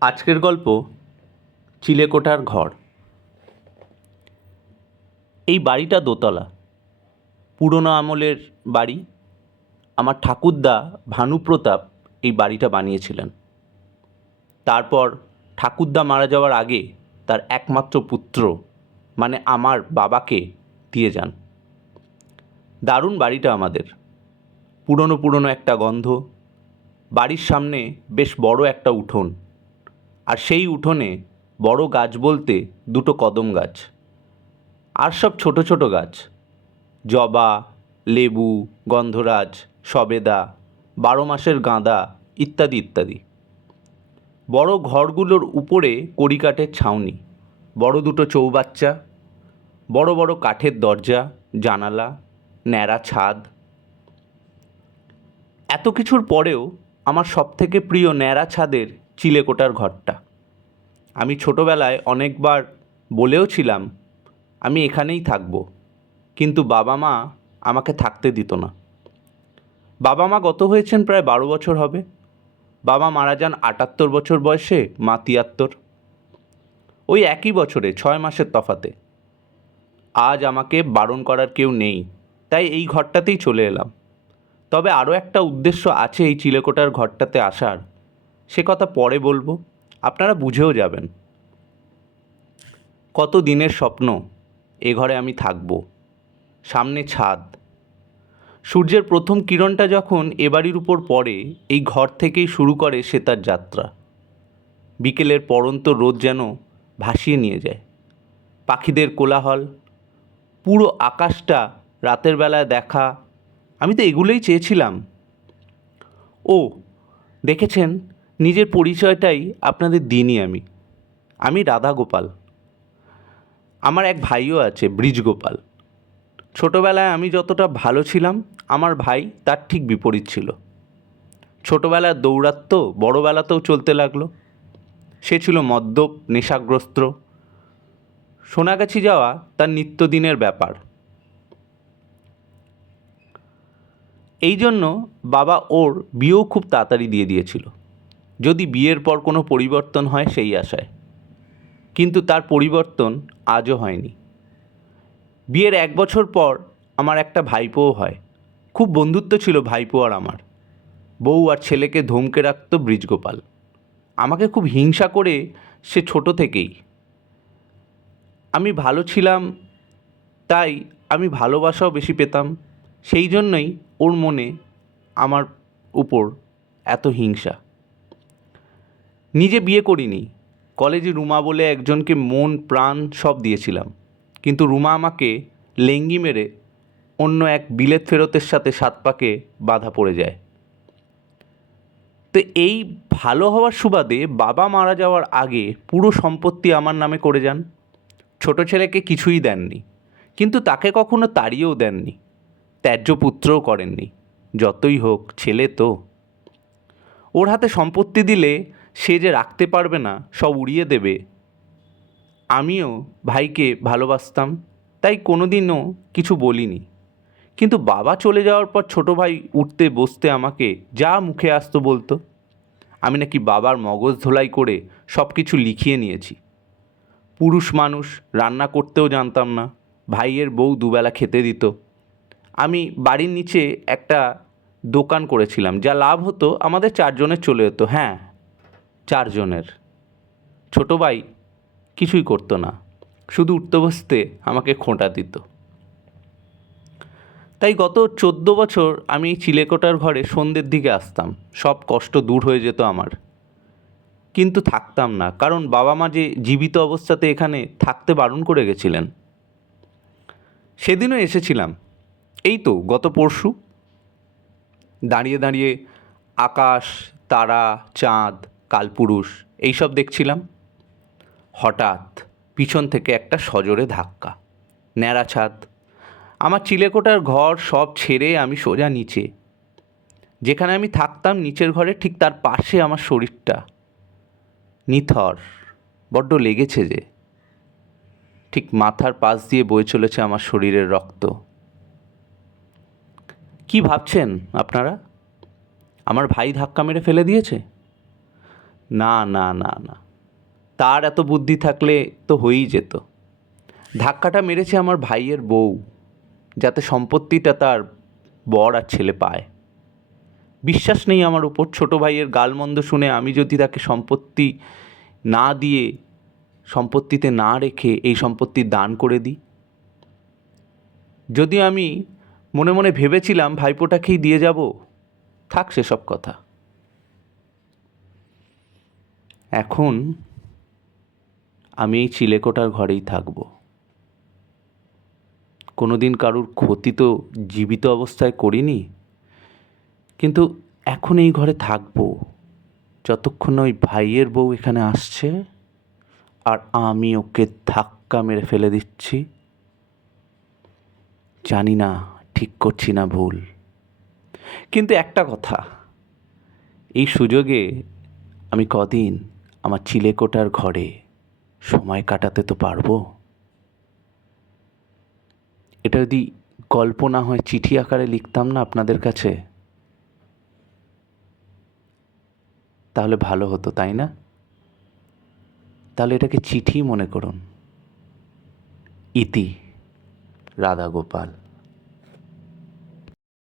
আজকের গল্প চিলেকোঠার ঘর। এই বাড়িটা দোতলা। পুরনো আমলের বাড়ি। আমার ঠাকুরদা ভানুপ্রতাপ এই বাড়িটা বানিয়েছিলেন। তারপর ঠাকুরদা মারা যাওয়ার আগে তার একমাত্র পুত্র মানে আমার বাবাকে দিয়ে যান। দারুণ বাড়িটা আমাদের। পুরনো পুরনো একটা গন্ধ। বাড়ির সামনে বেশ বড় একটা উঠোন। আর সেই উঠোনে বড় গাছ বলতে দুটো কদম গাছ। আর সব ছোট ছোট গাছ। জবা, লেবু, গন্ধরাজ, সবেদা, বারো মাসের গাঁদা ইত্যাদি ইত্যাদি। বড় ঘরগুলোর উপরে কড়িকাঠের ছাউনি, বড় দুটো চৌবাচ্চা, বড় বড় কাঠের দরজা, জানালা, ন্যাড়া ছাদ। এত কিছুর পরেও আমার সবথেকে প্রিয় ন্যাড়া ছাদের চিলেকোটার ঘরটা। আমি ছোটোবেলায় অনেকবার বলেও ছিলাম, আমি এখানেই থাকব। কিন্তু বাবা মা আমাকে থাকতে দিত না। বাবা মা গত হয়েছেন প্রায় বারো বছর হবে। বাবা মারা যান আটাত্তর বছর বয়সে, মা তিয়াত্তর। ওই একই বছরে, ছয় মাসের তফাতে। আজ আমাকে বারণ করার কেউ নেই, তাই এই ঘরটাতেই চলে এলাম। তবে আরও একটা উদ্দেশ্য আছে এই চিলেকোটার ঘরটাতে আসার। সে কথা পরে বলব, আপনারা বুঝেও যাবেন। কত দিনের স্বপ্ন, এ ঘরে আমি থাকব, সামনে ছাদ। সূর্যের প্রথম কিরণটা যখন এ বাড়ির উপর পড়ে, এই ঘর থেকেই শুরু করে সে তার যাত্রা। বিকেলের পরন্ত রোদ যেন ভাসিয়ে নিয়ে যায়। পাখিদের কোলাহল, পুরো আকাশটা রাতের বেলায় দেখা, আমি তো এগুলোই চেয়েছিলাম। ও, দেখেছেন নিজের পরিচয়টাই আপনাদের দিনই আমি। আমি রাধা গোপাল আমার এক ভাইও আছে ব্রিজ গোপাল ছোটোবেলায় আমি যতটা ভালো ছিলাম, আমার ভাই তার ঠিক বিপরীত ছিল। ছোটোবেলায় দৌড়াত্ম বড়োবেলাতেও চলতে লাগল। সে ছিল মদ্যপ, নেশাগ্রস্ত। সোনাগাছি যাওয়া তার নিত্যদিনের ব্যাপার। এই জন্য বাবা ওর বিয়েও খুব তাড়াতাড়ি দিয়ে দিয়েছিল। যদি বিয়ের পর কোনো পরিবর্তন হয়, সেই আশায়। কিন্তু তার পরিবর্তন আজও হয়নি। বিয়ের এক বছর পর আমার একটা ভাইপোও হয়। খুব বন্ধুত্ব ছিল ভাইপো আর আমার। বউ আর ছেলেকে ধমকে রাখত ব্রিজগোপাল। আমাকে খুব হিংসা করে সে ছোট থেকেই। আমি ভালো ছিলাম, তাই আমি ভালোবাসাও বেশি পেতাম। সেই জন্যই ওর মনে আমার উপর এত হিংসা। নিজে বিয়ে করিনি। কলেজে রুমা বলে একজনকে মন, প্রাণ সব দিয়েছিলাম। কিন্তু রুমা আমাকে লেঙ্গি মেরে অন্য এক বিলেত ফেরতের সাথে সাত পাকে বাধা পড়ে যায়। তো এই ভালো হওয়ার সুবাদে বাবা মারা যাওয়ার আগে পুরো সম্পত্তি আমার নামে করে যান। ছোট ছেলেকে কিছুই দেননি। কিন্তু তাকে কখনো তাড়িয়েও দেননি। ত্যায্য পুত্রও করেননি। যতই হোক, ছেলে তো। ওর হাতে সম্পত্তি দিলে সে যে রাখতে পারবে না, সব উড়িয়ে দেবে। আমিও ভাইকে ভালোবাসতাম, তাই কোনোদিনও কিছু বলিনি। কিন্তু বাবা চলে যাওয়ার পর ছোট ভাই উঠতে বসতে আমাকে যা মুখে আসতো বলতো। আমি নাকি বাবার মগজ ধোলাই করে সব কিছু লিখিয়ে নিয়েছি। পুরুষ মানুষ, রান্না করতেও জানতাম না, ভাইয়ের বউ দুবেলা খেতে দিত। আমি বাড়ির নিচে একটা দোকান করেছিলাম, যা লাভ হতো আমাদের চারজনের চলে যেত। হ্যাঁ চারজনের। ছোটো ভাই কিছুই করতো না, শুধু উঠতে বসতে আমাকে খোঁটা দিত। তাই গত চোদ্দ বছর আমি চিলেকোটার ঘরে সন্ধ্যের দিকে আসতাম, সব কষ্ট দূর হয়ে যেত আমার। কিন্তু থাকতাম না, কারণ বাবা মা যে জীবিত অবস্থাতে এখানে থাকতে বারণ করে গেছিলেন। সেদিনও এসেছিলাম। এই তো, গত পরশু। দাঁড়িয়ে দাঁড়িয়ে আকাশ, তারা, চাঁদ কালপুরুষ, এইসব দেখছিলাম? হঠাৎ পিছন থেকে একটা সজোরে ধাক্কা। ন্যাড়া ছাদ। আমার চিলেকোটার ঘর সব ছেড়ে আমি সোজা নিচে। যেখানে আমি থাকতাম নিচের ঘরে ঠিক তার পাশে আমার শরীরটা। নিথর, বড্ড লেগেছে যে। ঠিক মাথার পাশ দিয়ে বয়ে চলেছে আমার শরীরের রক্ত। কি ভাবছেন আপনারা? আমার ভাই ধাক্কা মেরে ফেলে দিয়েছে? না না না না। তার এত বুদ্ধি থাকলে তো হয়েই যেত। ধাক্কাটা মেরেছে আমার ভাইয়ের বউ, যাতে সম্পত্তিটা তার বর আর ছেলে পায়। বিশ্বাস নেই আমার উপর, ছোট ভাইয়ের গালমন্দ শুনে আমি যদি তাকে সম্পত্তি না দিয়ে, সম্পত্তিতে না রেখে এই সম্পত্তি দান করে দিই। যদি আমি মনে মনে ভেবেছিলাম ভাইপোটাকেই দিয়ে যাব, থাক সেসব কথা। এখন আমি এই চিলেকোটার ঘরেই থাকব। কোনো দিন কারুর ক্ষতি তো জীবিত অবস্থায় করিনি, কিন্তু এখন এই ঘরে থাকব। যতক্ষণ ওই ভাইয়ের বউ এখানে আসছে আর আমি ওকে ধাক্কা মেরে ফেলে দিচ্ছি, জানি না ঠিক করছি না ভুল। কিন্তু একটা কথা, এই সুযোগে আমি কদিন আমার চিলেকোটার ঘরে সময় কাটাতে তো পারব? এটা যদি গল্প না হয়, চিঠি আকারে লিখতাম না আপনাদের কাছে? তাহলে ভালো হতো, তাই না? তাহলে এটাকে চিঠি মনে করুন। ইতি রাধা গোপাল